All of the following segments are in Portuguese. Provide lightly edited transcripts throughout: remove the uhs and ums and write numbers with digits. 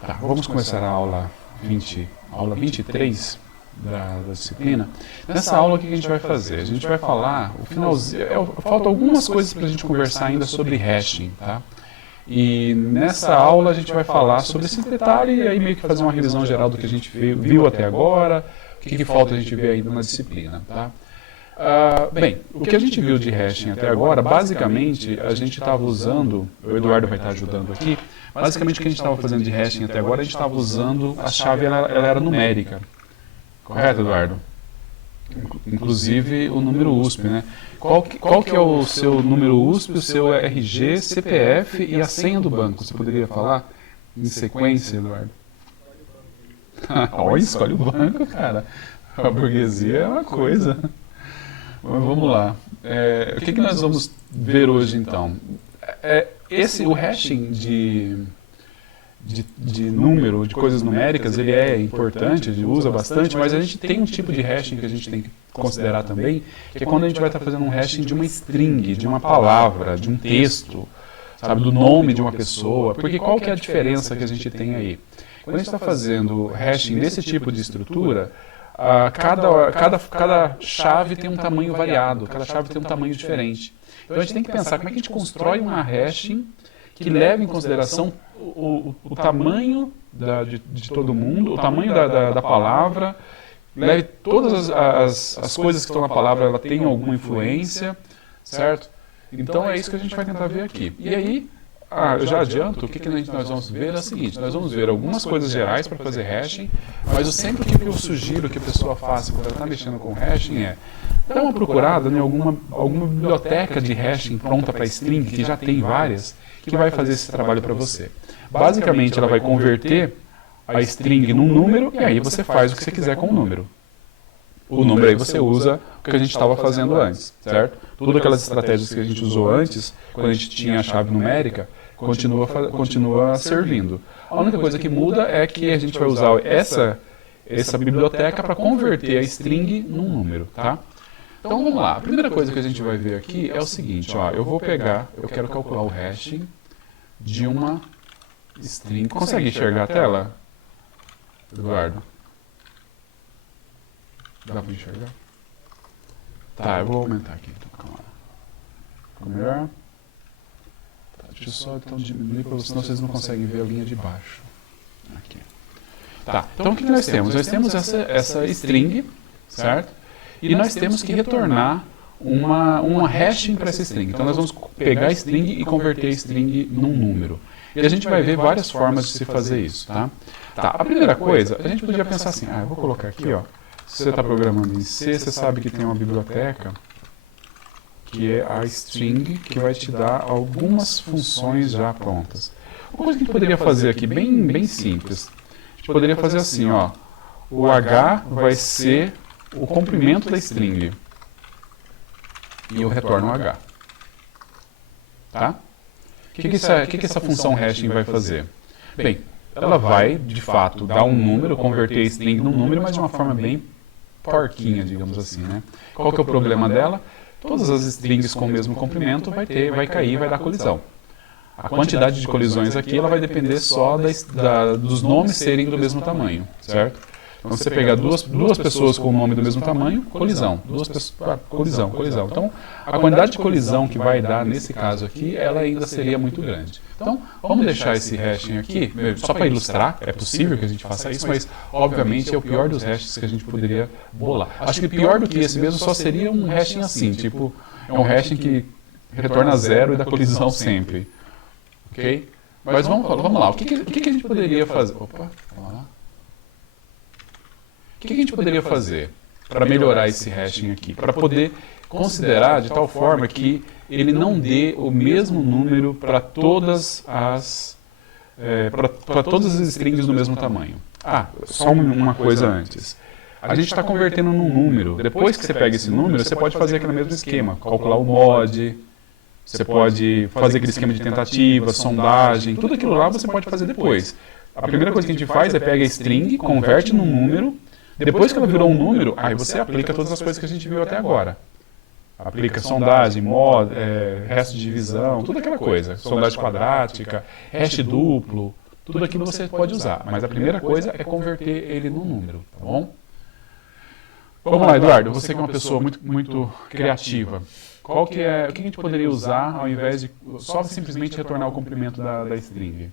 Tá, vamos começar a aula 20, aula 23 da disciplina. Nessa aula, o que a gente vai fazer? A gente vai falar, o finalzinho, faltam algumas coisas para a gente conversar ainda sobre hashing, tá? E nessa aula a gente vai falar sobre esse detalhe e aí meio que fazer uma revisão geral do que a gente viu até agora, o que falta a gente ver ainda na disciplina, tá? Bem, o que a gente viu de hashing até agora, basicamente, a gente estava usando, o Eduardo vai estar ajudando aqui, basicamente o que a gente estava fazendo de hashing até agora, a gente estava usando, a chave ela era numérica. Correto, Eduardo? Inclusive o número USP, né? Qual que é o seu número USP, o seu RG, CPF e a senha do banco? Você poderia falar em sequência, Eduardo? Olha, escolhe o banco, cara. A burguesia é uma coisa. Mas vamos lá. O que nós vamos ver hoje, então? O hashing de número, de coisas numéricas, ele é importante, ele usa bastante, mas a gente tem um tipo de hashing que a gente tem que considerar também, que é quando a gente vai estar fazendo um hashing de uma string, de uma palavra, de um texto, sabe, do nome de uma pessoa, porque qual que é a diferença que a gente tem aí? Quando a gente está fazendo hashing desse tipo de estrutura, cada chave tem um tamanho variado, cada chave tem um tamanho diferente. Então a gente tem que pensar como é que a gente constrói uma hashing que leve em consideração o tamanho de todo mundo, o tamanho da palavra, leve todas as coisas que estão na palavra, ela tem alguma influência, certo? Então é isso que a gente vai tentar ver aqui. E aí, eu já adianto, o que nós vamos ver é o seguinte, nós vamos ver algumas coisas gerais para fazer hashing, mas sempre o que eu sugiro que a pessoa faça quando ela está mexendo com hashing dá uma procurada em alguma biblioteca de hashing pronta para string, que já tem várias, que vai fazer esse trabalho para você. Basicamente, ela vai converter a string num número e aí você faz o que você quiser com o número. O número aí você usa o que a gente estava fazendo antes, certo? Todas aquelas estratégias que a gente usou antes, quando a gente tinha a chave numérica, continua servindo. A única coisa que muda é que a gente vai usar essa biblioteca para converter a string num número, tá? Então vamos lá. A primeira coisa que a gente vai ver aqui é o seguinte, ó, eu quero calcular o hashing de uma string. Consegue enxergar a tela, Eduardo? Dá para enxergar? Tá, eu vou aumentar aqui. Então, calma lá. Ficou melhor? Tá, deixa eu só então diminuir, senão vocês não conseguem ver a linha de baixo. Aqui. Tá, então o que nós temos? Nós temos essa string, certo? E nós temos que retornar uma hashing para essa string. Então nós vamos pegar a string e converter a string num número. E a gente vai ver várias formas de se fazer isso, tá? Tá, a primeira coisa, a gente podia pensar assim, eu vou colocar aqui, ó. Se você está programando em C, você sabe que tem uma biblioteca que é a string, que vai te dar algumas funções já prontas. Uma coisa que a gente poderia fazer aqui, bem simples, a gente poderia fazer assim, ó. O H vai ser o comprimento da string. E eu retorno o H. Tá? O que essa função hashing vai fazer? Bem, ela vai, de fato, dar um número, converter a string num número, mas de uma forma bem porquinha, digamos assim, né? Qual que é o problema dela? Todas as strings com o mesmo comprimento vai cair, vai dar colisão. A quantidade de colisões aqui ela vai depender só dos nomes serem do mesmo tamanho, certo? Então, se você pegar duas pessoas com o nome do mesmo tamanho, colisão. Colisão. Então, a quantidade de colisão que vai dar nesse caso aqui, ela ainda seria muito grande. Então, vamos deixar esse hashing aqui, só para ilustrar, é possível que a gente faça isso, mas, obviamente, é o pior dos hashes que a gente poderia bolar. Acho que pior do que esse mesmo só seria um hashing assim, tipo, é um hashing que retorna zero e dá colisão sempre. Ok? Mas vamos lá, o que a gente poderia fazer? Opa, vamos lá. O que a gente poderia fazer para melhorar esse hashing aqui? Para poder considerar de tal forma que ele não dê o mesmo número para todas as strings do mesmo tamanho. Só uma coisa antes. A gente está convertendo num número. Depois que você pega esse número, você pode fazer aquele mesmo esquema. Calcular o mod, você pode fazer aquele esquema de tentativa, sondagem, tudo aquilo lá você pode fazer depois. A primeira coisa que a gente faz é pega a string, converte num número. Depois que ela virou um número, aí você aplica todas as coisas que a gente viu até agora. Aplica sondagem, resto de divisão, toda aquela coisa. Sondagem quadrática, hash duplo, tudo aquilo você pode usar, mas a primeira coisa é converter ele num número, tá bom? Vamos lá, Eduardo, você que é uma pessoa muito criativa, o que a gente poderia usar ao invés de só simplesmente retornar o comprimento da string?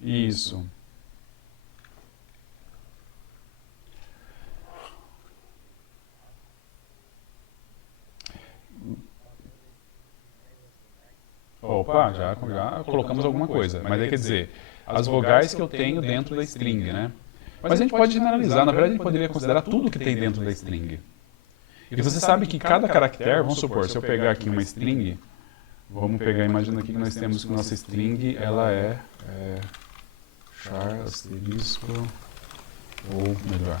Isso. Opa, já colocamos alguma coisa. Mas aí quer dizer, as vogais que eu tenho dentro da string, né? Mas a gente pode generalizar, na verdade a gente poderia considerar tudo que tem dentro da string. E você sabe que cada caractere, vamos supor, se eu pegar aqui uma string, vamos pegar, imagina aqui que nós temos que nossa string, ela é char, asterisco, ou melhor,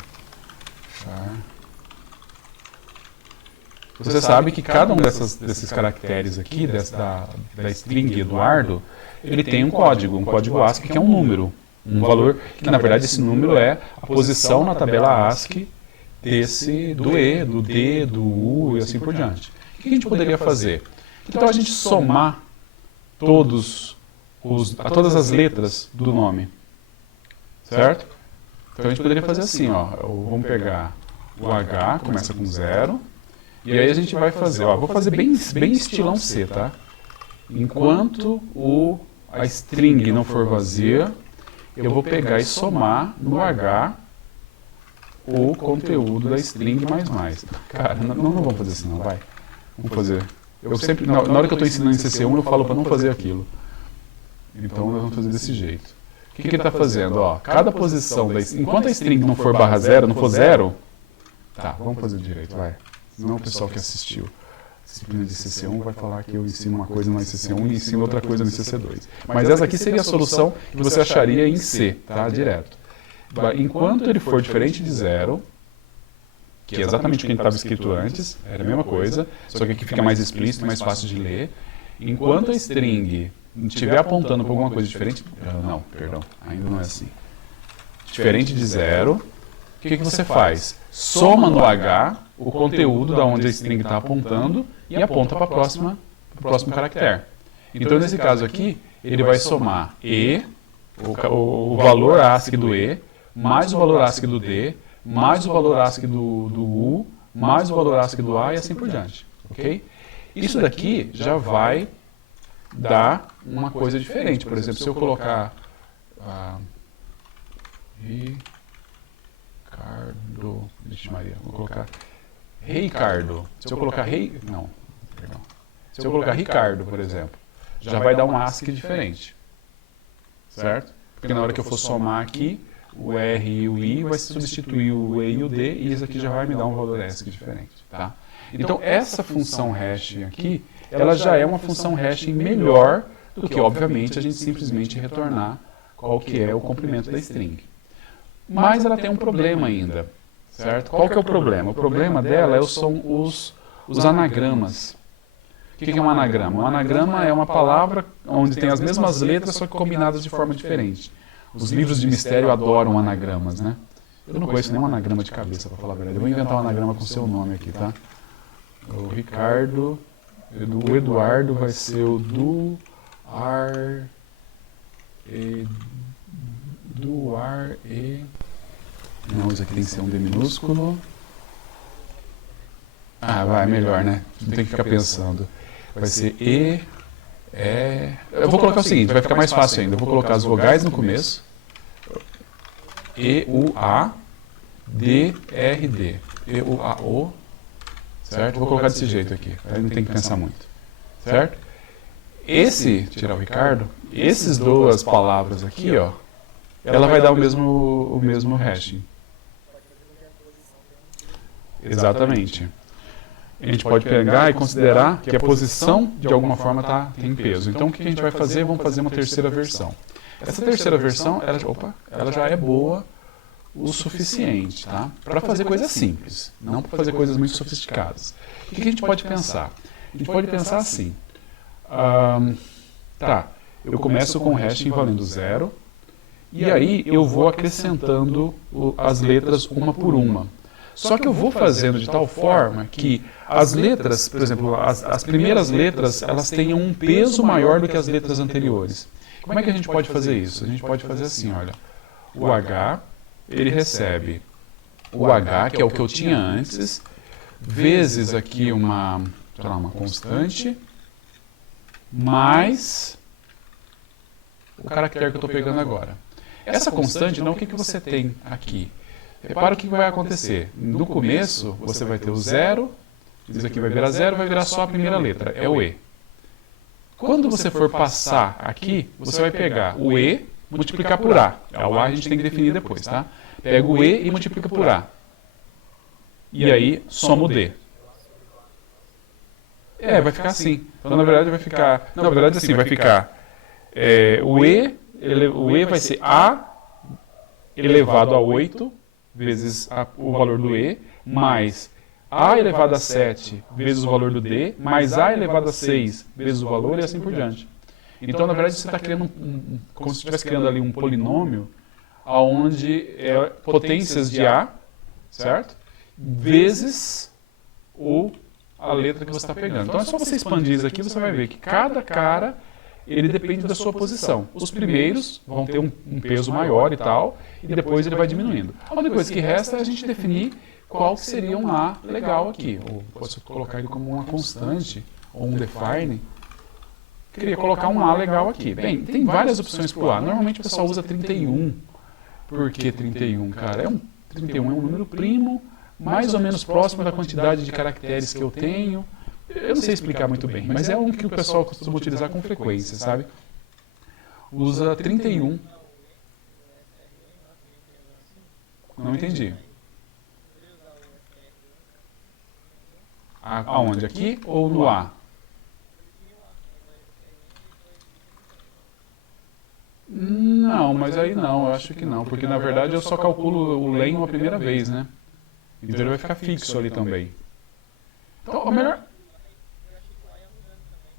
char. Você sabe que cada um desses caracteres aqui, da string Eduardo, ele tem um código ASCII que é um número, um valor que na verdade esse número é a posição na tabela ASCII do E, do D, do U e assim por diante. O que a gente poderia fazer? Então a gente somar todas as letras do nome, certo? Então a gente poderia fazer assim, ó, vamos pegar o H, começa com 0, e aí a gente vai fazer, ó, vou fazer bem estilão C, tá? Enquanto a string não for vazia, eu vou pegar e somar no H o conteúdo da string mais. Cara, não vamos fazer assim não, vai. Vamos fazer. Eu sempre, na hora que eu estou ensinando em CC1, eu falo para não fazer aquilo. Então nós vamos fazer desse jeito. O que ele está fazendo? Ó, cada posição enquanto a string não for /0, não for 0, tá, vamos fazer direito, vai. Senão o pessoal que assistiu a disciplina de CC1 vai falar que eu ensino uma coisa no CC1 e ensino outra coisa no CC2. Mas essa aqui seria a solução que você acharia em C, tá? Direto. Enquanto ele for diferente de 0, que é exatamente o que estava escrito antes, era a mesma coisa, só que aqui fica mais explícito, mais fácil de ler. Enquanto a string estiver apontando para alguma coisa diferente... Não, perdão, ainda não é assim. Diferente de 0, o que você faz? Soma no H o conteúdo da onde a string está apontando e aponta para o próximo caractere. Então, nesse caso aqui, ele vai somar E, o valor ASCII do E, mais o valor ASCII do D, mais o valor ASCII do U, mais o valor ASCII do A e assim por diante. Ok? Isso daqui já vai dar uma coisa diferente. Por exemplo, se eu colocar Ricardo, vixe Maria, vou colocar Ricardo. Se eu colocar Se eu colocar Ricardo, por exemplo, já vai dar um ASCII diferente. Certo? Porque na hora que eu for somar aqui, o R e o I vai substituir o E e o D, e isso aqui já vai me dar um valor ASCII diferente. Tá? Então, essa função hashing aqui, ela já é uma função hashing melhor do que, obviamente, a gente simplesmente retornar qual que é o comprimento da string. Mas ela tem um problema ainda, certo? Qual que é o problema? O problema dela são os anagramas. O que é um anagrama? Um anagrama é uma palavra onde tem as mesmas letras, só que combinadas de forma diferente. Os livros de mistério adoram anagramas, né? Eu não conheço nenhum anagrama de cabeça, para falar a verdade. Eu vou inventar um anagrama com seu nome aqui, tá? O Ricardo, o Eduardo vai ser o Não, isso aqui tem que ser um D minúsculo. Vai, melhor, né? Não tem que ficar pensando. Vai ser Eu vou colocar o seguinte, vai ficar mais fácil ainda. Eu vou colocar as vogais no começo. E, U, A, D, R, D. E, U, A, O. Certo? Vou colocar desse jeito aqui. Aí não tem que pensar muito. Certo? Tirar o Ricardo, essas duas palavras aqui, ó, ela vai dar o mesmo hashing. Exatamente. A gente pode pegar e considerar que a posição, de alguma forma, tem peso. Então, o que a gente vai fazer? Vamos fazer uma terceira versão. Essa terceira versão, ela já é boa o suficiente, tá? Para fazer coisas simples, não para fazer coisas muito sofisticadas. O que a gente pode pensar? A gente pode pensar assim. Eu começo com o hashing valendo 0, e aí eu vou acrescentando as letras uma por uma. Só que eu vou fazendo de tal forma que as letras, por exemplo, as primeiras letras, elas tenham um peso maior do que as letras anteriores. Como é que a gente pode fazer isso? A gente pode fazer assim, olha, o H, ele recebe o H, que é o que eu tinha antes, vezes aqui uma, sei lá, uma constante, mais o caractere que eu estou pegando agora. Essa constante, não, o que você tem aqui? Repara o que vai acontecer. No começo, você vai ter o zero, isso aqui vai virar zero, vai virar só a primeira letra, é o E. Quando você for passar aqui, você vai pegar o E, multiplicar por A. O A a gente tem que definir depois, tá? Pega o E e multiplica por A. E aí, soma o D. Vai ficar assim. Então, na verdade, vai ficar... Na verdade, assim, vai ficar... o E vai ser A elevado a 8 vezes o valor do E, mais A elevado a 7 vezes o valor do D, mais A elevado a 6 vezes o valor e assim por diante. Então, na verdade, você está criando como se estivesse criando ali um polinômio onde potências de A, certo? Vezes a letra que você está pegando. Então, é só você expandir isso aqui, você vai ver que cada cara ele depende da sua posição. Os primeiros vão ter um peso maior e tal, e depois ele vai diminuindo. A única coisa que resta é a gente definir qual seria um A legal aqui. Ou posso colocar ele como uma constante, ou um define. Queria colocar um A legal aqui. Bem, tem várias opções para o A. Normalmente o pessoal usa 31. Por que 31, cara? 31 é um número primo, mais ou menos próximo da quantidade de caracteres que eu tenho. Eu não sei explicar muito bem, mas é um que o pessoal costuma utilizar com frequência, sabe? Usa 31. Não entendi. Aonde? Aqui ou no A? Não, mas aí não, eu acho que não, porque na verdade eu só calculo o len uma primeira vez, né? Então ele vai ficar fixo ali também. Então, o melhor...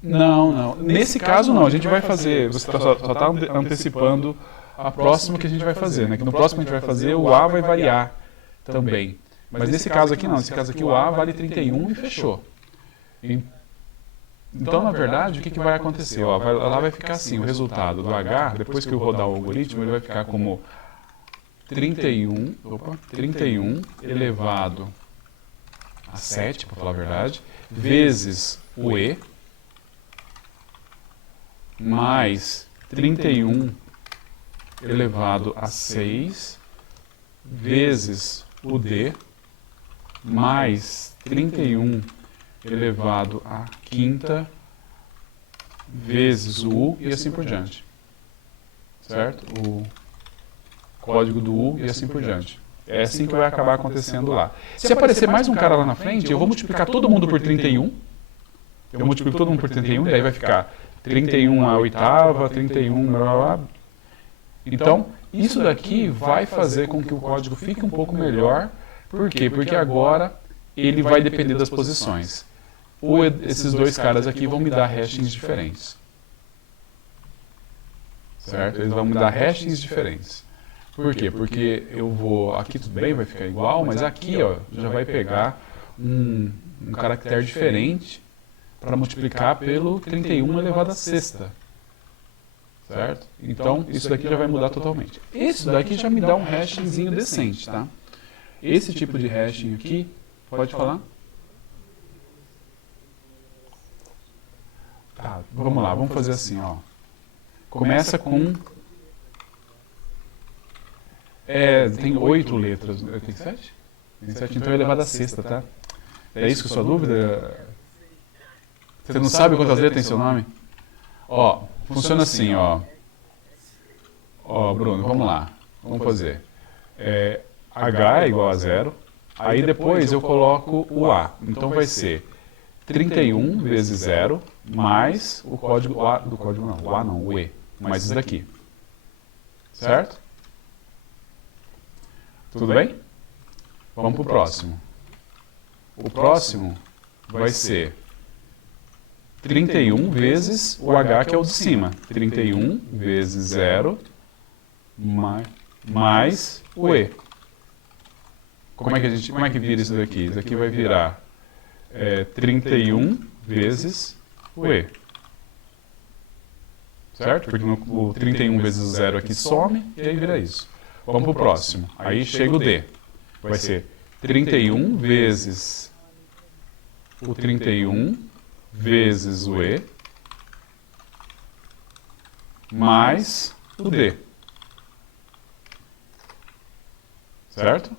Não. Nesse caso não, a gente vai fazer, você só está antecipando a próxima que a gente vai fazer, né? Que no próximo que a gente vai fazer o A vai variar também. Mas nesse caso aqui não, nesse caso aqui o A vale 31 e fechou. Então, na verdade, o que vai acontecer? Ó, lá vai ficar assim, o resultado do H, depois que eu rodar o algoritmo, ele vai ficar como 31 elevado a 7, para falar a verdade, vezes o E, mais 31 elevado a 6 vezes o D, mais 31 elevado a quinta vezes o U e assim por diante. Certo? O código do U e assim por diante. É assim que vai acabar acontecendo lá. Se aparecer mais um cara lá na frente, eu vou multiplicar todo mundo por 31. Eu multiplico todo mundo por 31, daí vai ficar 31 a oitava, 31, blá, blá, blá. Então, isso daqui vai fazer com que o código fique um pouco melhor. Por quê? Porque agora ele vai depender das posições. Esses dois caras aqui vão me dar hashings diferentes. Certo? Eles vão me dar hashings diferentes. Por quê? Porque eu vou... Aqui tudo bem, vai ficar igual, mas aqui ó, já vai pegar um caractere diferente para multiplicar pelo 31 elevado a sexta. Certo? Então, isso daqui já vai mudar totalmente. Isso daqui já me dá um hashingzinho decente, tá? Esse tipo de hashing aqui, pode falar? Tá, vamos lá, vamos fazer assim, ó. Começa com... tem 8 letras. Tem 7? Tem 7, então é elevado a sexta, tá? É isso que é a sua dúvida? Você não sabe quantas letras tem seu nome? Ó, funciona assim, ó. Ó, Bruno, vamos lá. Vamos fazer. H é igual a 0. Aí depois eu coloco o A. Então vai ser 31 vezes 0 mais o código A, do código não, o A não, o E, mais isso daqui. Certo? Tudo bem? Vamos para o próximo. O próximo vai ser 31 vezes o H, que é o de cima. 31 vezes 0 mais o E. como é que vira isso daqui? Isso aqui vai virar 31 vezes o E. Certo? Porque o 31 vezes o 0 aqui some, e aí vira isso. Vamos para o próximo. Aí chega o D. Vai ser 31 vezes o 31 vezes o E mais o D. Certo?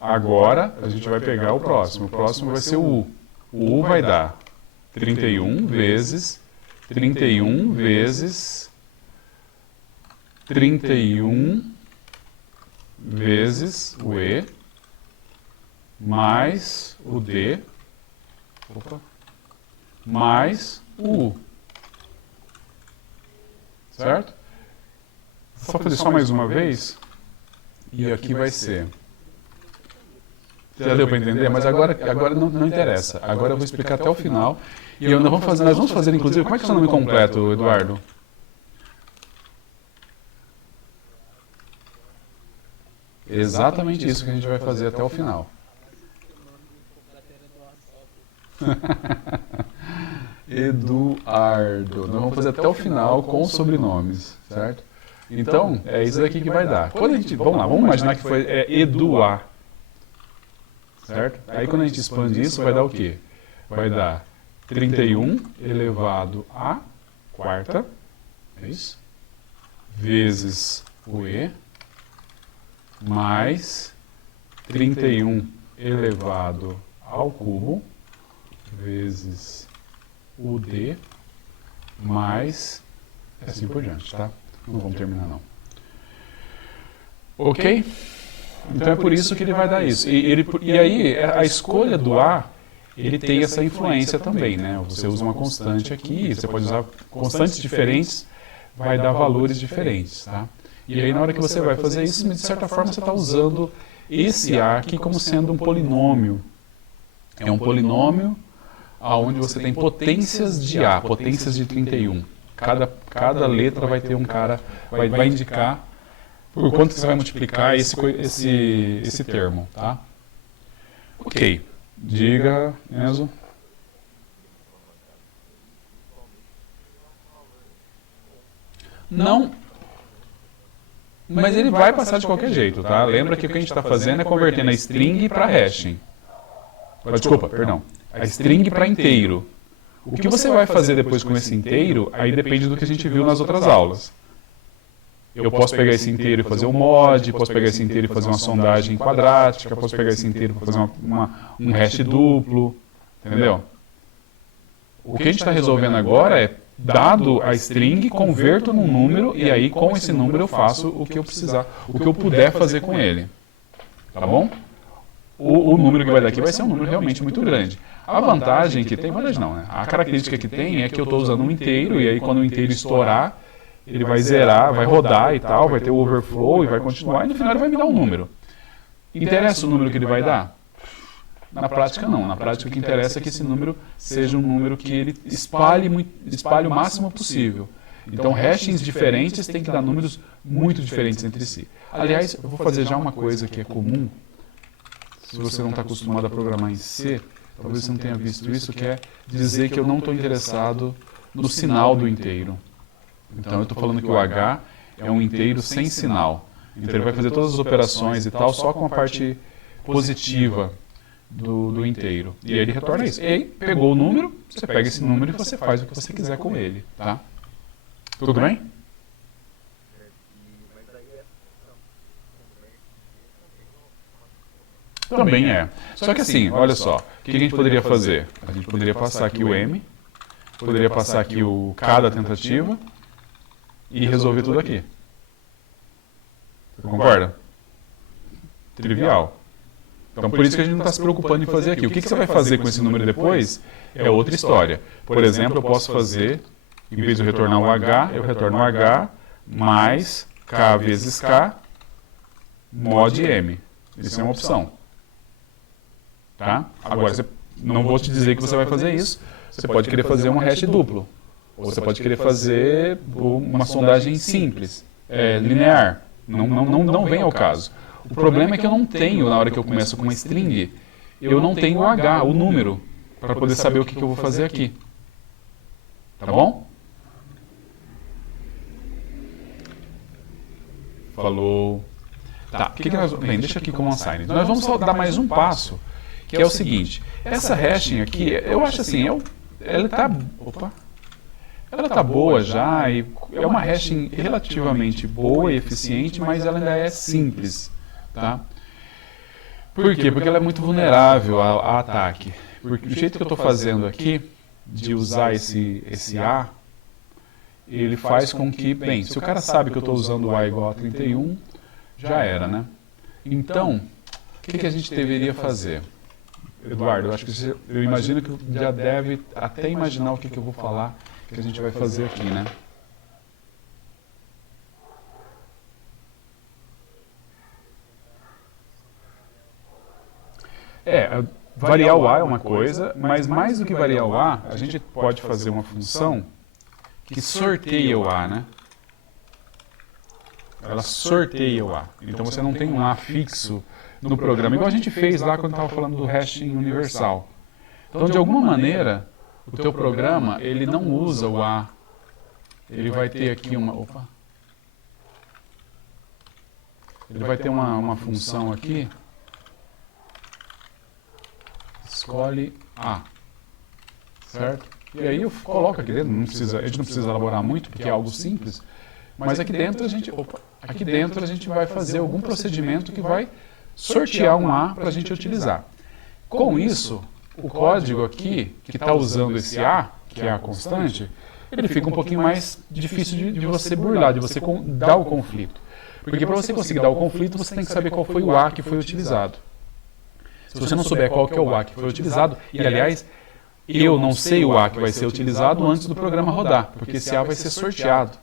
Agora a gente vai pegar o próximo. O próximo vai ser o U. O U vai dar 31 vezes 31 vezes 31 vezes o E mais o D mais o U. Certo? Vou fazer só mais uma vez. E aqui vai ser... Já deu para entender? Mas agora não interessa. Agora eu vou explicar até o final. E nós vamos fazer, inclusive... Como é que é o seu nome completo, Eduardo? Exatamente isso que a gente vai fazer até o final. Eduardo. Nós vamos fazer até o final com os sobrenomes, certo? Então, é isso daqui que vai dar. Quando a gente, vamos lá, vamos imaginar que foi Eduá. Certo? Aí quando a gente expande isso, vai dar o quê? Vai dar 31 elevado a quarta, é isso? Vezes o E, mais 31 elevado ao cubo, vezes o D, mais, assim por diante, tá? Não vamos terminar não. Ok? Então é por isso que ele vai dar isso. E aí, a escolha do A, ele tem essa influência também, né? Você usa uma constante aqui, você pode usar constantes diferentes, vai dar valores diferentes, tá? E aí, na hora que você vai fazer isso, de certa forma, você está usando esse A aqui como sendo um polinômio. É um polinômio onde você tem potências de A, potências de 31. Cada letra vai ter um cara, vai indicar por quanto que você vai multiplicar esse termo, tá? Ok. Diga, Enzo. Não. Mas ele vai passar de qualquer jeito, tá? Lembra que o que a gente está fazendo é convertendo a string para hashing. Desculpa, perdão. A string para inteiro. O que você vai fazer depois com esse inteiro, aí depende do que a gente viu nas outras aulas. Eu posso pegar esse inteiro e fazer um mod, posso pegar esse inteiro e fazer uma sondagem quadrática, posso pegar esse inteiro para fazer um hash duplo, entendeu? O que a gente está resolvendo agora é, dado a string, converto num número e aí com esse número eu faço o que eu precisar, o que eu puder fazer com ele. Tá bom? O número que vai dar aqui vai ser um número realmente muito grande. A vantagem que tem, vantagem não, né? A característica que tem é que eu estou usando um inteiro e aí quando o inteiro estourar, ele vai zerar, vai rodar e tal, vai ter o overflow e vai continuar, e no final ele vai me dar um número. Interessa o número que ele vai dar? Na prática não. Na prática o que interessa é que esse número seja um número que ele espalhe o máximo possível. Então hashings diferentes têm que dar números muito diferentes entre si. Aliás, eu vou fazer já uma coisa que é comum, se você não está acostumado a programar em C, talvez você não tenha visto isso, que é dizer que eu não estou interessado no sinal do inteiro. Então eu estou falando que o H é um inteiro sem sinal. Então ele vai fazer todas as operações e tal, só com a parte positiva do inteiro. E aí ele retorna isso. E aí, pegou o número, você pega esse número e você faz o que você quiser com ele. Tá? Tudo bem? Também é. Só que assim, olha só, o que a gente poderia fazer? A gente poderia passar aqui o M, poderia passar aqui o K da tentativa, e resolver tudo aqui. Você concorda? Trivial. Então, por isso que a gente não está se preocupando em fazer aqui. O que você vai fazer com esse número depois é outra história. Por exemplo, eu posso fazer, em vez de eu retornar o H, eu retorno o H mais K vezes K mod M. Isso é uma opção. Tá? Agora, não vou te dizer que você vai fazer isso. Você pode querer fazer um hash duplo. Ou você pode querer fazer uma sondagem simples, linear. Não vem ao caso. O problema é que eu não tenho, na hora que eu começo com uma string, eu não tenho o H, o número, para poder saber o que eu vou fazer aqui. Tá bom? Falou. Tá, bem, deixa aqui como unsigned. Nós vamos só dar mais um passo, que é o seguinte. Essa hashing aqui, eu acho assim, ela tá boa já, e é uma hashing relativamente boa e eficiente, mas ela ainda é simples, tá? Por quê? Porque ela é muito vulnerável a ataque. Porque o jeito que eu estou fazendo aqui, de usar esse A, ele faz com que, bem, se o cara sabe que eu estou usando o A igual a 31, já era, né? Então, o que a gente deveria fazer? Eduardo, eu imagino que já deve até imaginar o que eu vou falar, que a gente vai fazer aqui, né? Variar o A é uma coisa, mas mais do que variar o A, a gente pode fazer uma função que sorteia o A, né? Ela sorteia o A. Então você não tem um A fixo no programa, igual a gente fez lá quando estava falando do hashing universal. Então, de alguma maneira, o teu programa, ele não usa o A. Ele vai ter aqui ele vai ter uma função aqui. Escolhe A. Certo? E aí eu coloco aqui dentro, a gente não precisa elaborar muito, porque é algo simples. Mas aqui dentro a gente vai fazer algum procedimento que vai sortear um A para a gente utilizar. Com isso, o código aqui, que está usando esse A, que é a constante, ele fica um pouquinho mais difícil de você burlar, de você dar o conflito. Porque para você conseguir dar o conflito, você tem que saber qual foi o A que foi utilizado. Se você não souber qual que é o A que foi utilizado, e aliás, eu não sei o A que vai ser utilizado antes do programa rodar, porque esse A vai ser sorteado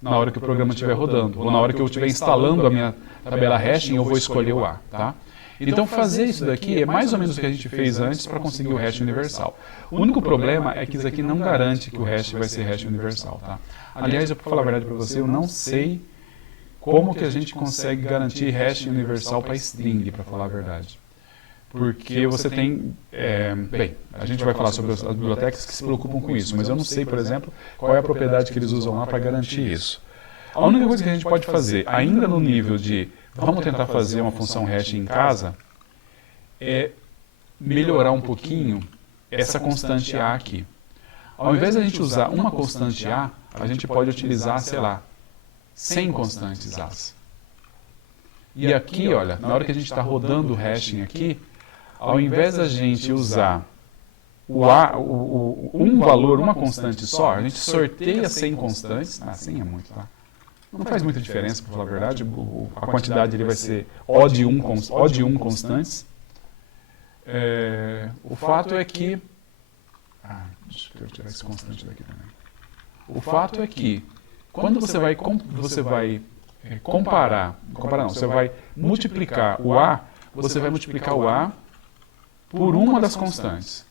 na hora que o programa estiver rodando, ou na hora que eu estiver instalando a minha tabela hashing, eu vou escolher o A, tá? Então fazer isso daqui é mais ou menos o que a gente fez antes para conseguir o hash universal. O único problema é que isso aqui não garante que o hash vai ser hash universal, tá? Aliás, para falar a verdade para você, eu não sei como que a gente consegue garantir hash universal para string, para falar a verdade. Porque você tem... bem, a gente vai falar sobre as bibliotecas que se preocupam com isso, mas eu não sei, por exemplo, qual é a propriedade que eles usam lá para garantir isso. A única coisa que a gente pode fazer, ainda no nível de vamos tentar fazer uma função hash em casa, é melhorar um pouquinho essa constante A aqui. Ao invés de a gente usar uma constante A, a gente pode utilizar, sei lá, 100 constantes A's. E aqui, olha, na hora que a gente está rodando o hashing aqui, ao invés da gente usar um valor, uma constante só, a gente sorteia 100 constantes. 100 é muito, tá? Não faz muita diferença, para falar a verdade. A quantidade ele vai ser O de 1 constantes. O fato é que... deixa eu tirar esse constante daqui também. O fato é que, quando você vai você vai multiplicar o A, você vai multiplicar o A por uma das constantes.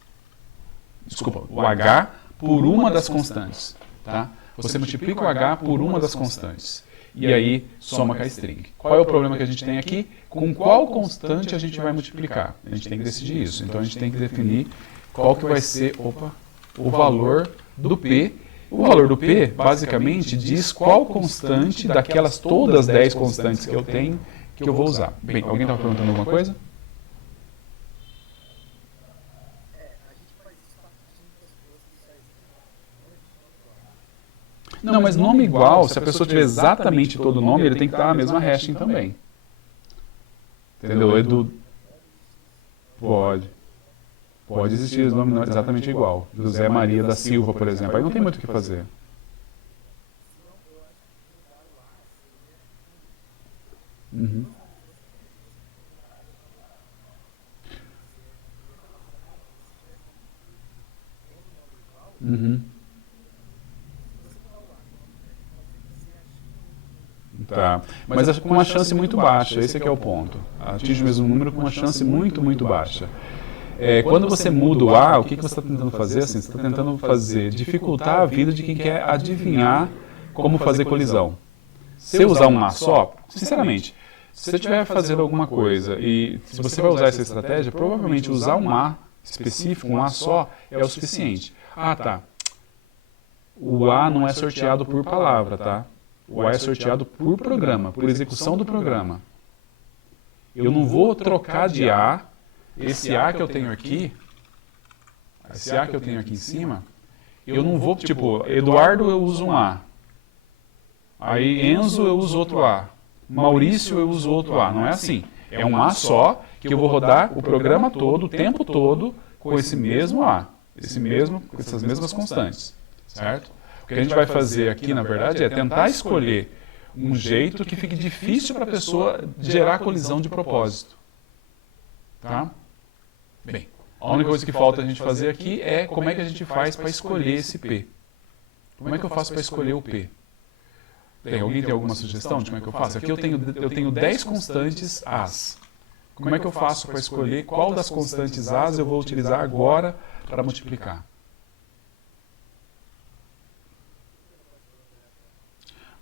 Desculpa, o H por uma das constantes. Tá? Você multiplica o H por uma das constantes. E aí soma com a string. Qual é o problema que a gente tem aqui? Com qual constante a gente vai multiplicar? A gente tem que decidir isso. Então a gente tem que definir qual que vai ser o valor do P. O valor do P, basicamente, diz qual constante daquelas todas 10 constantes que eu tenho que eu vou usar. Bem, alguém estava perguntando alguma coisa? Não, mas nome igual, se a pessoa tiver exatamente todo o nome, ele tem que estar a mesma hashing também. Entendeu? Pode. Pode existir os nomes exatamente igual. José Maria da Silva, por exemplo. Aí não tem muito o que fazer. Uhum. Uhum. Tá. Mas com uma chance muito baixa, esse é que é o ponto. Atinge o mesmo número com uma chance muito, muito baixa. Quando você muda o A, o que você está tentando fazer? Assim, você está tentando dificultar a vida de quem quer adivinhar como fazer colisão. Se eu usar um A só, sinceramente, Se você estiver fazendo alguma coisa e se você vai usar essa estratégia, provavelmente usar um A específico, um A só, é o suficiente. Ah, tá. O A não é sorteado por palavra, tá? O A é sorteado por programa, por execução do programa. Eu não vou trocar de A, esse A que eu tenho aqui, esse A que eu tenho aqui em cima, eu não vou, tipo, Eduardo eu uso um A, aí Enzo eu uso outro A, Maurício eu uso outro A, não é assim. É um A só, que eu vou rodar o programa todo, o tempo todo, com esse mesmo A, com essas mesmas constantes, certo? O que a gente vai fazer aqui, na verdade, é tentar escolher um jeito que fique difícil para a pessoa gerar colisão de propósito. Tá? Bem, a única coisa que falta a gente fazer aqui é como é que a gente faz para escolher esse P. Como é que eu faço para escolher o P? Alguém tem alguma sugestão de como é que eu faço? Aqui eu tenho 10 constantes As. Como é que eu faço para escolher qual das constantes As eu vou utilizar agora para multiplicar?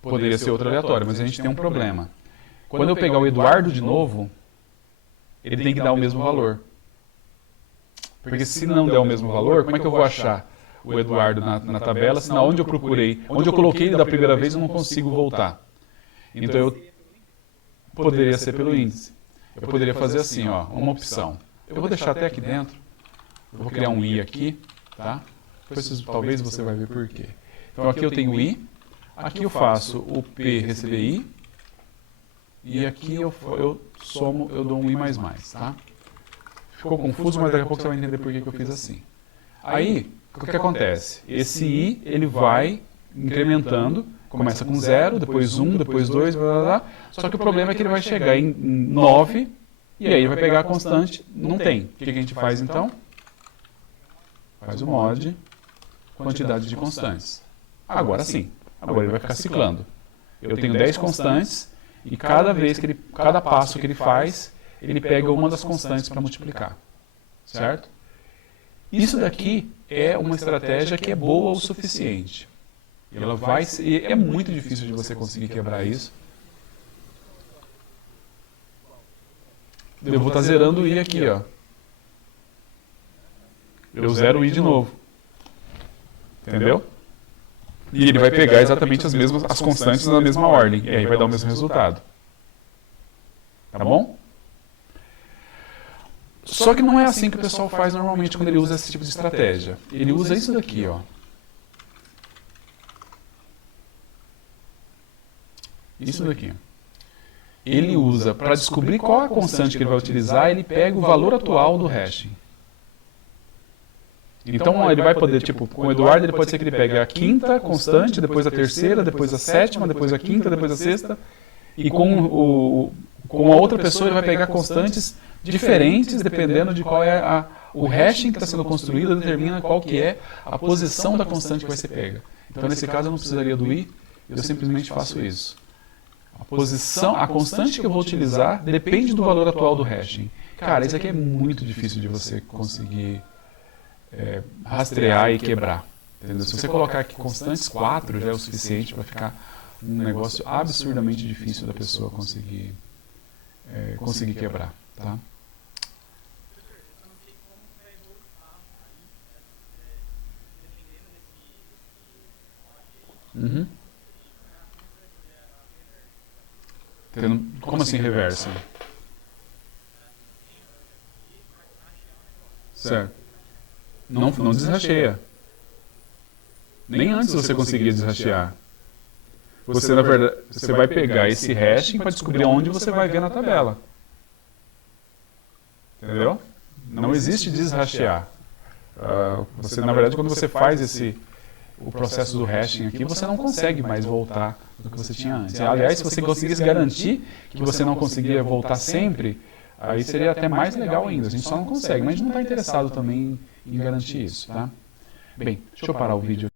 Poderia ser outro aleatório, mas a gente tem um problema. Quando eu pegar o Eduardo de novo, ele tem que dar o mesmo valor. Porque se não der o mesmo valor, como é que eu vou achar o Eduardo na tabela, se na onde eu procurei, onde eu coloquei ele da primeira vez, eu não consigo voltar? Então eu poderia ser pelo índice. Eu poderia fazer assim, ó, uma opção. Eu vou deixar até aqui dentro, eu vou criar um I aqui, tá? Depois, talvez você vai ver por quê. Então aqui eu tenho I, aqui eu faço o P receber I, e aqui eu somo, eu dou um I mais mais, tá? Ficou confuso, mas daqui a pouco você vai entender por que eu fiz assim. Aí, o que acontece? Esse I, ele vai incrementando, começa com 0, depois 1, depois 2, blá, blá, blá. Só que o problema é que ele vai chegar em 9, e aí ele vai pegar a constante, não tem. O que a gente faz então? Faz o mod, quantidade de constantes. Agora sim, agora ele vai ficar ciclando. Eu tenho 10 constantes, e cada passo que ele faz, ele pega uma das constantes para multiplicar. Certo? Isso daqui é uma estratégia que é boa o suficiente. É muito difícil de você conseguir quebrar isso. Eu vou estar zerando o I aqui, ó. Eu zero o I de novo. Entendeu? E ele vai pegar exatamente as constantes na mesma ordem. E aí vai dar o mesmo resultado. Tá bom? Só que não é assim que o pessoal faz normalmente quando ele usa esse tipo de estratégia. Ele usa isso daqui, ó. Isso daqui. Ele usa, para descobrir qual é a constante que ele vai utilizar, ele pega o valor atual do hashing. Então ele vai poder, tipo, com o Eduardo ele pode ser que ele pegue a quinta constante, depois a terceira, depois a sétima, depois a quinta, depois a sexta. E com a outra pessoa ele vai pegar constantes diferentes, dependendo de qual é o hashing que está sendo construído, determina qual que é a posição da constante que vai ser pega. Então nesse caso eu não precisaria do I, eu simplesmente faço isso. A constante que eu vou utilizar depende do valor atual do hashing. Cara, isso aqui é muito difícil de você conseguir rastrear e quebrar. Entendeu? Se você colocar aqui constantes 4 já é o suficiente para ficar um negócio absurdamente difícil da pessoa conseguir quebrar. Tá? Uhum. Como assim reversa? Certo. Não desracheia. Nem antes você conseguia desrachear. Você, na verdade, você vai pegar esse hashing para descobrir onde você vai ver na tabela. Entendeu? Não existe desrachear. Você, na verdade, quando você faz o processo do hashing aqui, você não consegue mais voltar do que você tinha antes. Aliás, se você conseguisse garantir que você não conseguia voltar sempre, aí seria até mais legal ainda. A gente só não consegue, mas a gente não está interessado também em garantir isso, tá? Bem, deixa eu parar o vídeo.